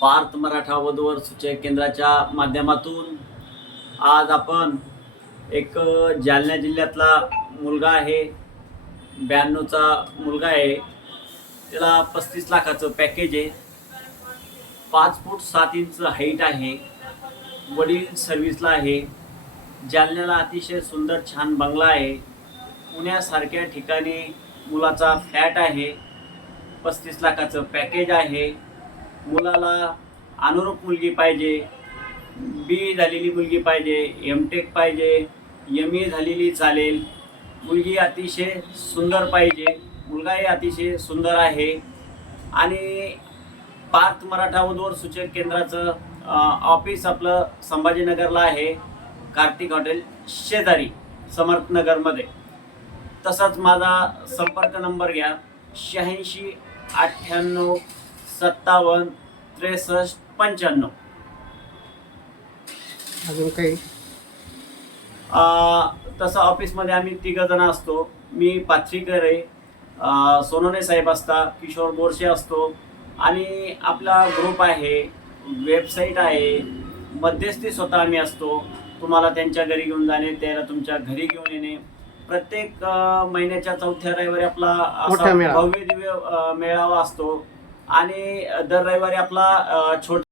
पार्थ मराठा वधूवर सूचक केंद्राच्या माध्यमातून आज आपण एक जालना जिल्ह्यातला मुलगा आहे. ब्याण्णवचा मुलगा आहे. त्याला पस्तीस लाखाचं पॅकेज आहे. पाच फूट सात इंच हाईट आहे. वडील सर्व्हिसला आहे. जालन्याला अतिशय सुंदर छान बंगला आहे. पुण्यासारख्या ठिकाणी मुलाचा फ्लॅट आहे. पस्तीस लाखाचं पॅकेज आहे. मुलाला अनुरूप मुलगी पाहिजे बी झालेली मुलगी पाहिजे एम टेक पाहिजे एम ए झालेली चालेल. मुलगी अतिशय सुंदर पाहिजे मुलगाही अतिशय सुंदर आहे. आणि पार्थ मराठा वधूवर सूचक केंद्राचं ऑफिस आपलं संभाजीनगरला आहे कार्तिक हॉटेल शेजारी समर्थनगरमध्ये. तसाच माझा संपर्क नंबर घ्या शहाऐंशी अठ्ठ्याण्णव सत्तावन्न त्रेसष्ट पंच्याण्णव. अजून काही? तसं ऑफिसमध्ये आम्ही तिघं जण असतो. मी पाथरीकर आहे. सोनवणे साहेब असता किशोर बोरशे असतो. आणि आपला ग्रुप आहे वेबसाईट आहे. मध्यस्थी स्वतः आम्ही असतो. तुम्हाला त्यांच्या घरी घेऊन जाणे त्याला तुमच्या घरी घेऊन येणे. प्रत्येक महिन्याच्या चौथ्या रविवारी आपला असा. भव्य दिव्य मेळावा असतो आणि दर रविवारी आपला छोटा